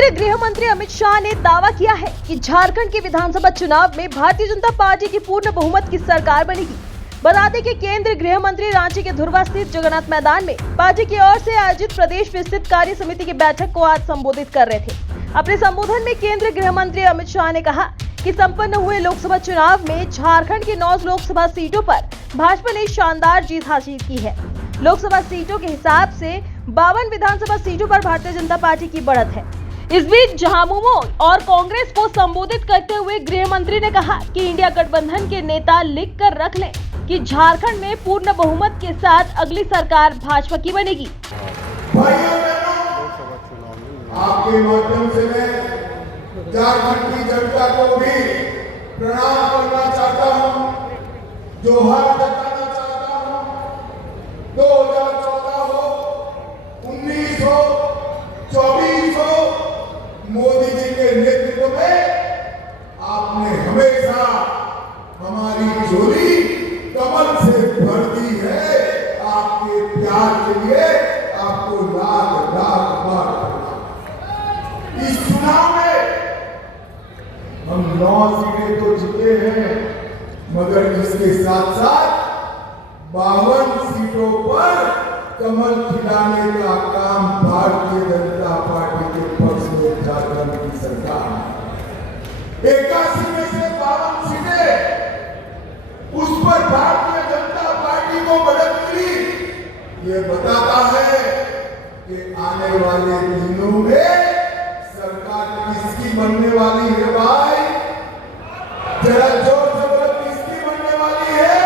केंद्रीय गृह मंत्री अमित शाह ने दावा किया है कि झारखंड के विधानसभा चुनाव में भारतीय जनता पार्टी की पूर्ण बहुमत की सरकार बनेगी। बता दें कि केंद्रीय गृह मंत्री रांची के धुर्वा स्थित जगन्नाथ मैदान में पार्टी की ओर से आयोजित प्रदेश विस्तृत कार्य समिति की बैठक को आज संबोधित कर रहे थे। अपने संबोधन में केंद्रीय गृह मंत्री अमित शाह ने कहा कि संपन्न हुए लोकसभा चुनाव में झारखंड की 9 लोकसभा सीटों पर भाजपा ने शानदार जीत हासिल की है। लोकसभा सीटों के हिसाब से 52 विधानसभा सीटों पर भारतीय जनता पार्टी की बढ़त है। इस बीच झामुमो और कांग्रेस को संबोधित करते हुए गृह मंत्री ने कहा कि इंडिया गठबंधन के नेता लिख कर रख लें कि झारखंड में पूर्ण बहुमत के साथ अगली सरकार भाजपा की बनेगी। आपके माध्यम से मैं झारखंड की जनता को भी प्रणाम करना चाहता हूं, जोहार जताना चाहता हूं। 2014 हो, 19 हो, 24 हो, मोदी जी के नेतृत्व में आपने हमेशा हमारी झोली कमल से भर दी है। आपके प्यार के लिए आपको लाख लाख बार इस चुनाव में हम 9 सीटें तो जीते हैं, मगर इसके साथ साथ 52 सीटों पर कमल खिलाने का काम भारतीय जनता पार्टी के पक्ष में झारखंड की सरकार है। 81 में से 52 सीटें उस पर भारतीय जनता पार्टी को बढ़त मिली। ये बताता है कि आने वाले दिनों में सरकार किसकी बनने वाली है। भाई जरा जोर से बोलो, किसकी बनने वाली है?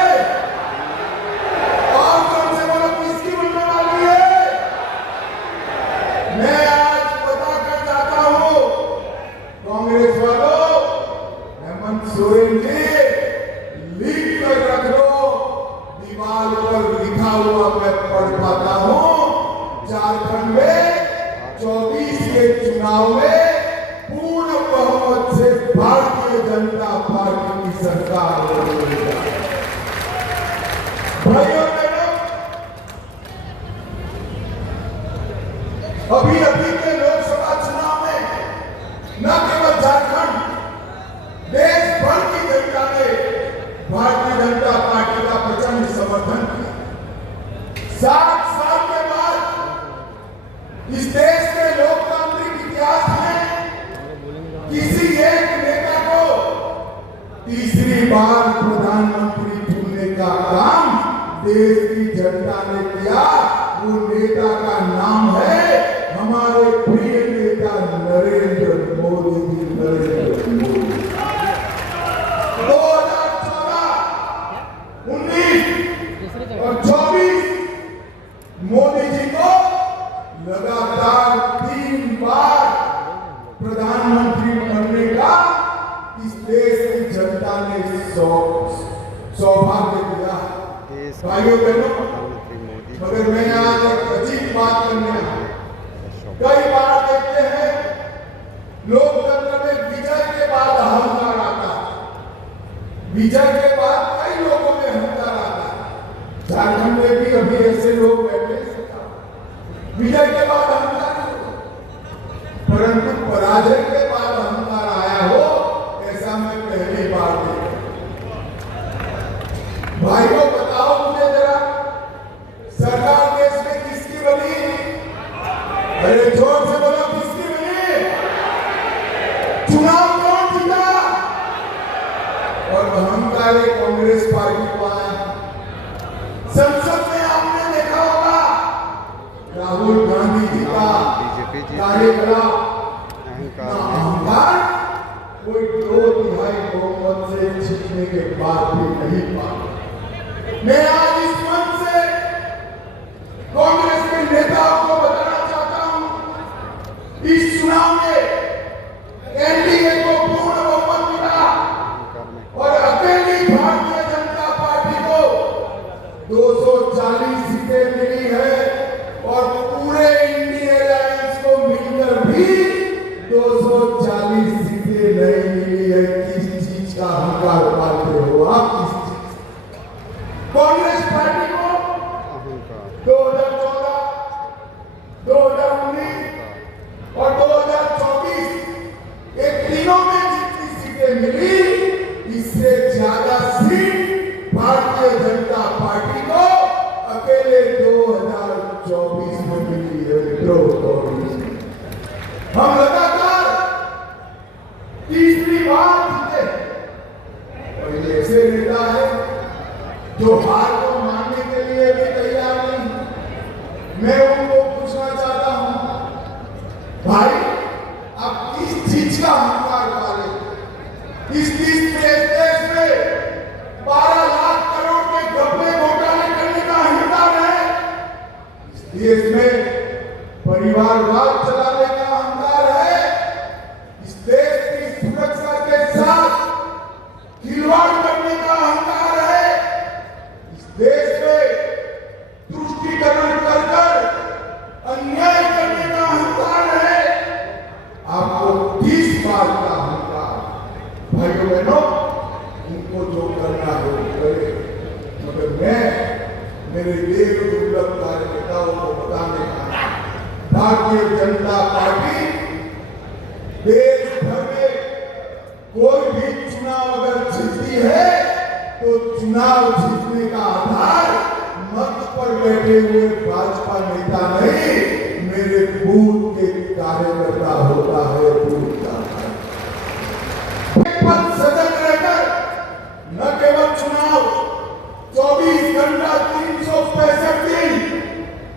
और जोर से बोलो, किसकी बनने वाली है? मैं आज बता कर जाता हूं, कांग्रेस वालों, हेमंत सोरेन जी लिख कर रख लो, दीवार पर लिखा हुआ मैं पढ़ पाता हूं। झारखंड में 24 के चुनाव में पूर्ण बहुमत से भारतीय जनता पार्टी की सरकार बनेगी। भाइयों बहनों, अभी के लोकसभा चुनाव में न केवल झारखंड, देश भर की जनता ने भारतीय जनता पार्टी का प्रचंड समर्थन किया। 7 साल के बाद इस देश के लोकतांत्रिक इतिहास में किसी एक नेता को तीसरी बार प्रधानमंत्री चुनने का काम देश की जनता ने किया। वो नेता का नाम है हमारे प्रिय नेता नरेंद्र मोदी जी। नरेंद्र मोदी 2014, 19 और 24 मोदी जी को लगातार 3 बार प्रधानमंत्री बनने का इस देश की जनता ने सौभाग्य दिया। भाइयों बहनों, मगर मैं आज एक अजीब बात करने आया। कई बार देखते हैं लोकतंत्र में विजय के बाद अहंकार आता है। विजय के बाद कई लोगों में अहंकार आता है। झारखंड में भी अभी ऐसे लोग बैठे हैं, विजय के बाद अहंकार, परंतु पराजय के बाद अहंकार आया हो, ऐसा मैं पहली बार देखा। भाइयों बताओ मुझे जरा, सरकार देश में किसकी बनी? अरे जोर से बोलो, किसकी बनी? चुनाव कौन जीता? और अहंकार कांग्रेस पार्टी को आया। संसद में आपने देखा होगा राहुल गांधी जी का कार्यकलाप, अहंकार कोई 2/3 बहुमत से जीतने के बाद भी नहीं पाया। मैं आज इस मंच से कांग्रेस के नेताओं को बताना चाहता हूं, इस चुनाव में एनडीए को पूर्ण बहुमत मिला और अकेली भारतीय जनता पार्टी को 240 सीटें मिली है और पूरे इंडिया अलायंस को मिलकर भी 240 सीटें नहीं मिली है। किस चीज का अहंकार पाते हो आप? किस चीज? कांग्रेस पार्टी को 2014, 2024 में मिली है मित्रों। हम लगातार तीसरी बार जीते और ये ऐसे नेता है जो हार को मानने के लिए भी तैयार नहीं। मैं उनको पूछना चाहता हूं, भाई आप किस चीज का अहंकार पाले? इस देश में 12 लाख करोड़ के घपले घोटाले करने का अहंकार है। इस देश में परिवारवाद चलाने का अहंकार है। इस देश की सुरक्षा के साथ खिलवाड़ करने का अहंकार है। इस देश में तुष्टीकरण कर अन्याय करने का अहंकार है। आपको 30 बार का अहंकार। भाइयों बहनों, उनको जो करना है वो करे, मगर मैं मेरे देश दुर्लभ कार्यकर्ताओं को बताने का, भारतीय जनता पार्टी देश भर में कोई भी चुनाव अगर जीतती है तो चुनाव जीतने का आधार मंच पर बैठे हुए भाजपा नेता नहीं, मेरे बूथ के कार्यकर्ता होता है। बूथ का पद सजग रहकर न केवल चुनाव 24 घंटा 365 दिन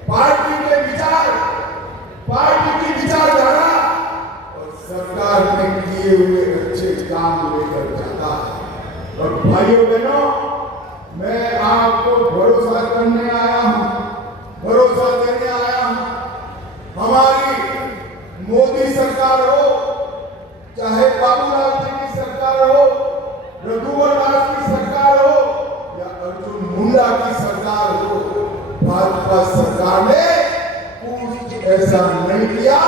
पार्टी के विचार, पार्टी की विचारधारा और सरकार ने किए हुए अच्छे काम लेकर जाता है। और भाइयों बहनों, मैं आपको भरोसा करने आया हूं, भरोसा देने आया हूं। हमारी मोदी सरकार हो, चाहे बाबूलाल जी की सरकार हो, रघुवर दास की सरकार हो या अर्जुन मुंडा की सरकार हो, भाजपा सरकार ने कुछ ऐसा नहीं किया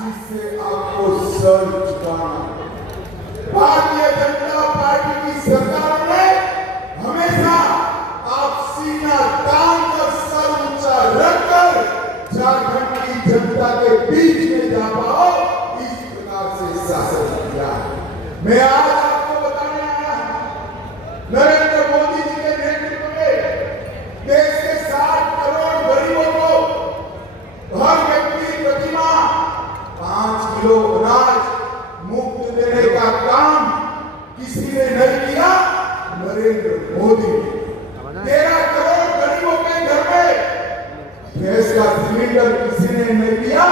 जिससे आपको सर झुकाना। भारतीय जनता पार्टी की सरकार ने हमेशा आप सीना तान कर सर ऊंचा रखकर झारखंड की जनता के बीच में जा पाओ, इस प्रकार से शासन किया। मैं आज आपको बताने आया हूं, नरेंद्र मोदी जी के नेतृत्व में देश के 60 करोड़ गरीबों को हर व्यक्ति प्रति माह 5 किलो अनाज मुफ्त देने का काम किसी ने नहीं किया, नरेंद्र मोदी। 13 करोड़ गरीबों के घर में गैस का सिलेंडर किसी ने नहीं दिया,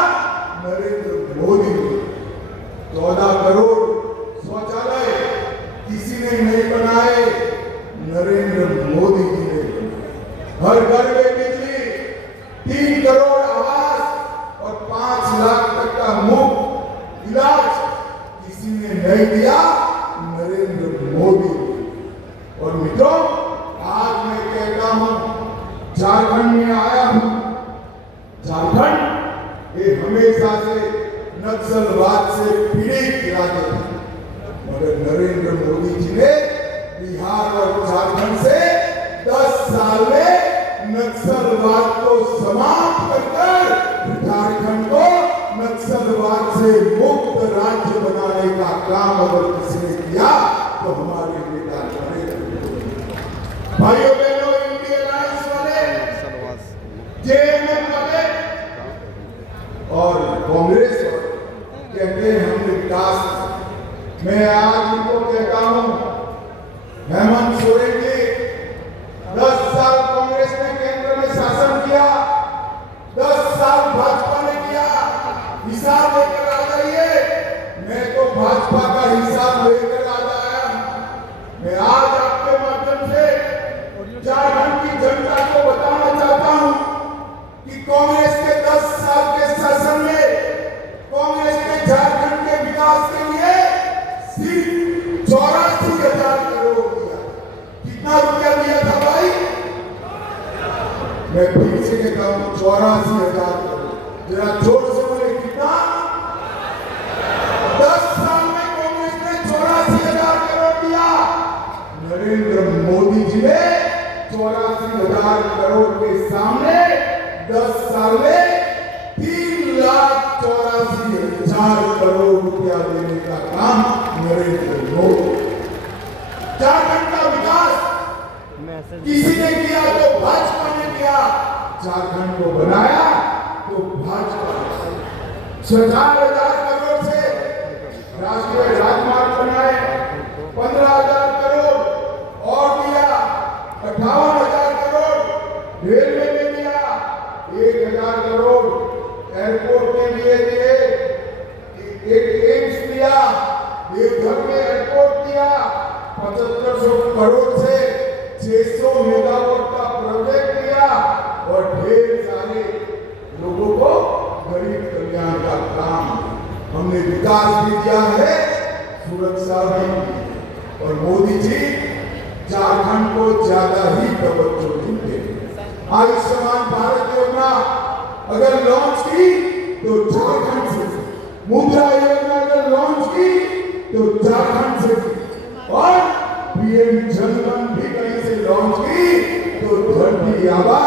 नरेंद्र मोदी। 14 करोड़ शौचालय किसी ने नहीं बनाए, नरेंद्र मोदी जी ने बनाए। हर घर में बिजली, 3 करोड़ आवास और 5 लाख तक का मुफ्त इलाज किसी ने नहीं दिया, नरेंद्र मोदी। और मित्रों, आज मैं कहता हूं, झारखंड में आया हूं। झारखंड ये हमेशा से नक्सलवाद से पीड़ित राज्य था, मगर नरेंद्र मोदी जी ने बिहार और झारखंड से 10 साल में नक्सलवाद को समाप्त कर झारखंड को नक्सलवाद से मुक्त राज्य बनाने का काम अगर किसी ने किया तो हमारे नेता नरेंद्र मोदी। भाइयों बहनों, इंडियन अलायंस वाले, जेएमएम वाले और कांग्रेस वाले कहते हैं हमने विकास। मैं आज इनको कहता हूं, हेमंत सोरेन जी 10 साल कांग्रेस ने केंद्र में शासन किया, 10 साल भाजपा ने किया, हिसाब लेकर आ जाइए। मैं तो भाजपा का हिसाब लेकर आ जाया। मैं आज आपके माध्यम से झारखंड की जनता को बताना चाहता हूं कि कांग्रेस के 10 साल के शासन में कांग्रेस ने झारखंड के विकास के लिए सिर्फ 84,000 करोड़ दिया। कितना रुपया दिया था भाई? मैं फिर से कहता हूं 84,000 करोड़। जरा जोर से बोले, कितना? 10 साल में कांग्रेस ने 84,000 करोड़ दिया। नरेंद्र मोदी जी ने 84,000 करोड़ के सामने 10 साल में 3,84,000 करोड़ रुपया देने का काम नरेंद्र मोदी। झारखंड का विकास किसी ने किया तो भाजपा ने किया, झारखंड को बनाया तो भाजपा 4,000 करोड़ से राष्ट्रीय राजमार्ग बनाए, 15,000 करोड़ और दिया, 58,000 करोड़ रेलवे में दिया, 1,000 करोड़ एयरपोर्ट के लिए दिए, एक एम्स दिया, एक घर में एयरपोर्ट दिया, 7500 करोड़ से 600 मेगावाट का प्रोजेक्ट दिया और ढेर सारे लोगों को गरीब कल्याण का काम हमने विकास भी दिया है, सुरक्षा भी की। और मोदी जी झारखंड को ज्यादा ही तवज्जो देते हैं। आयुष्मान भारत योजना अगर लॉन्च की तो झारखंड से, मुद्रा योजना अगर लॉन्च की तो झारखंड से, और पीएम जनधन भी कहीं से लॉन्च की तो धरती आबा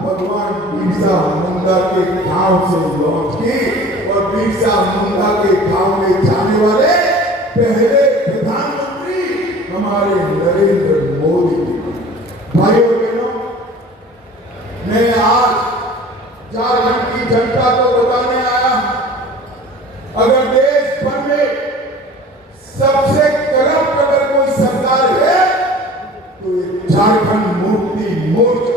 भगवान बिरसा मुंडा के गांव से लॉन्च की। और बिरसा मुंडा के गांव में जाने वाले पहले प्रधानमंत्री हमारे नरेंद्र मोदी जी। भाइयों बहनों, मैं आज झारखंड की जनता को बताने आया, अगर देश भर में सबसे करप्ट अगर कोई सरकार है तो ये झारखंड मुक्ति मोर्चा।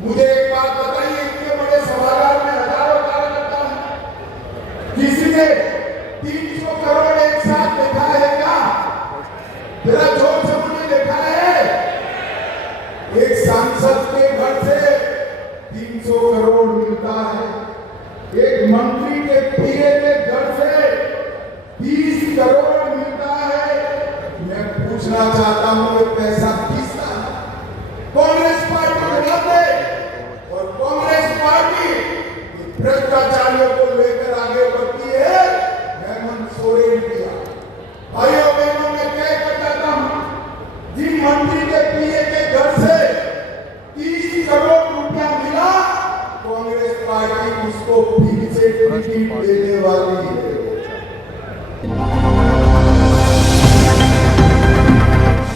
मुझे एक बात बताइए, इतने बड़े सभागार में हजारों कार्यकर्ता हैं, किसी ने 300 करोड़ एक साथ देखा है क्या? जरा जोर से मुझे देखा है? एक सांसद के घर से 300 करोड़ मिलता है, एक मंत्री के पीए के घर से 30 करोड़ मिलता है। मैं पूछना चाहता हूं, ये पैसा किसका है? कांग्रेस पार्टी बनाते और कांग्रेस पार्टी भ्रष्टाचारियों को लेकर आगे बढ़ती है। हेमंत सोरेन किया। भाइयों बहनों, मैं कह कर जाता हूं, जिन मंत्री के पीए के घर से 30 करोड़ रुपया मिला, कांग्रेस पार्टी उसको फिर से टिकट देने वाली है।